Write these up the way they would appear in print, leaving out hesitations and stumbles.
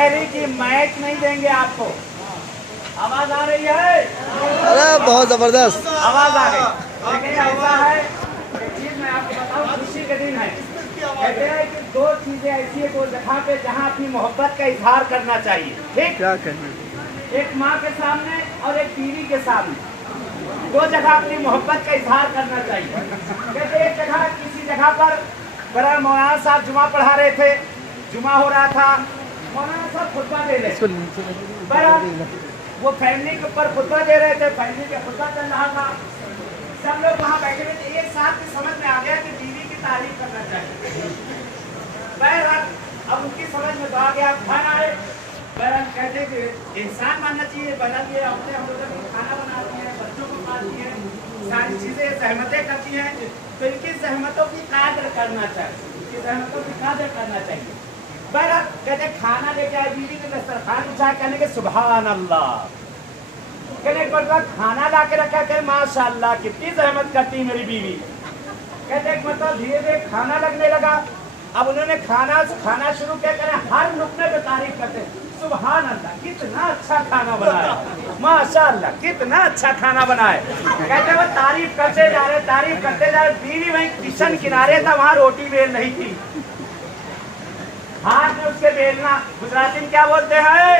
कह रही कि मैच नहीं देंगे आपको। आवाज आ रही है? अरे बहुत जबरदस्त आवाज आ रही। लेकिन ऐसा है, एक चीज मैं आपको बताऊं, खुशी के दिन है। कहते हैं कि दो चीजें ऐसी है दो जगह पे जहाँ अपनी मोहब्बत का इजहार करना चाहिए। ठीक, क्या कहना, एक माँ के सामने और एक बीवी के सामने, दो जगह अपनी मोहब्बत का इजहार करना चाहिए। कहते एक जगह किसी जगह पर बड़ा मौलाना साहब जुमा पढ़ा रहे थे, जुमा हो रहा था, मौलाना साहब खुतबा दे रहे थे। बड़ा वो फैमिली के ऊपर खुतबा दे रहे थे, फैमिली का खुतबा चल रहा था, सब लोग वहाँ बैठे हुए थे। एक साथ में समझ में आ गया कि बीवी की तारीफ करना चाहिए। बहरहाल अब उनकी समझ में तो आ गया, खाना आए, बहरहाल कहते कि इंसान मानना चाहिए, बना दिए अपने, हम लोग खाना बनाती हैं, बच्चों को पालती हैं, सारी चीजें सहमतें करती हैं, तो इनकी सहमतों की कादर करना चाहिए, इनकी सहमतों की कादर करना चाहिए। बहरहाल कहते खाना लेके आए, बीवी ने दस्तरखान बिछा, कहने के सुभान अल्लाह, कहने एक मतलब खाना ला के रखा, कहे माशाअल्लाह कितनी सहमत करती मेरी बीवी। कहते एक मतलब धीरे धीरे खाना लगने लगा। अब उन्होंने खाना शुरू किया, करे हर नुक्ते पे तारीफ करते, सुभान अल्लाह कितना अच्छा खाना बनाया, माशाअल्लाह कितना अच्छा खाना बनाया। कहते वो तारीफ करते जा रहे, तारीफ करते जा रहे। बीवी वहीं किचन किनारे था, वहां रोटी बेल रही थी, हाथ में उसके बेलना, गुजराती में क्या बोलते हैं,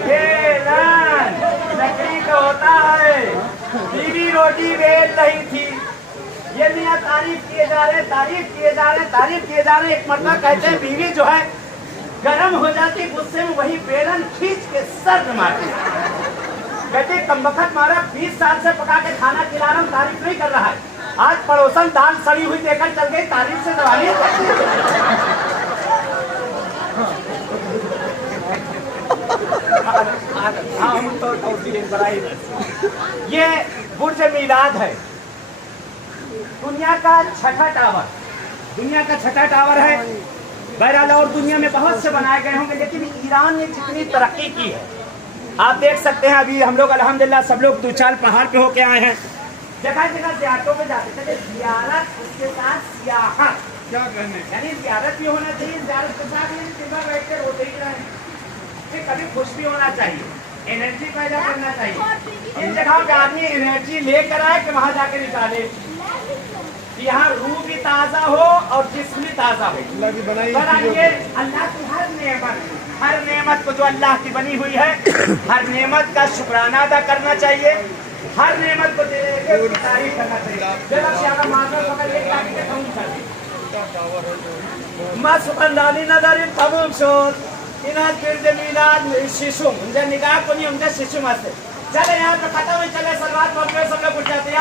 बेलन लकड़ी का होता है। बीवी रोटी बेल रही थी, ये मियाँ तारीफ किए जा रहे, तारीफ किए जा रहे, तारीफ किए जा रहे। एक मतलब कहते हैं बीवी जो है गर्म हो जाती, गुस्से में वही बेलन खींच के सर में मारती। कहते कमबख्त मारा, 20 साल से पका के खाना खिला रहा हूँ, तारीफ नहीं कर रहा है। आज पड़ोसन दाल सड़ी हुई देकर चल गई, तारीफ से दवाई। ये बुर्ज मीलाद है, दुनिया का छठा टावर, दुनिया का छठा टावर है। बहरहाल और दुनिया में बहुत से बनाए गए होंगे, लेकिन ईरान ने जितनी तरक्की की है आप देख सकते हैं। अभी हम लोग अल्हम्दुलिल्लाह सब लोग 2-4 पहाड़ पे होके आए हैं, जगह जगह ज़ियारतों पे जाते थे। ज़ियारत उसके साथ सियाहत, क्या कहने, यानी ज़ियारत भी होना चाहिए, ज़ियारत के साथ बैठ कर रोते ही रहें, फिर कभी खुश भी होना चाहिए, एनर्जी पैदा करना चाहिए। इन जगहों पे आदमी एनर्जी लेकर आए कि वहाँ जाके निकाले, यहाँ रूह भी ताज़ा हो और जिस्म भी ताज़ा हो। अल्लाह की बनाई अल्लाह की हर नेमत को जो अल्लाह की बनी हुई है, हर नेमत का शुक्राना अदा करना चाहिए, हर नेमत को तारीफ करना चाहिए। चले यहाँ पे खत्म, चले सलवार सब लोग उठ जाते हैं।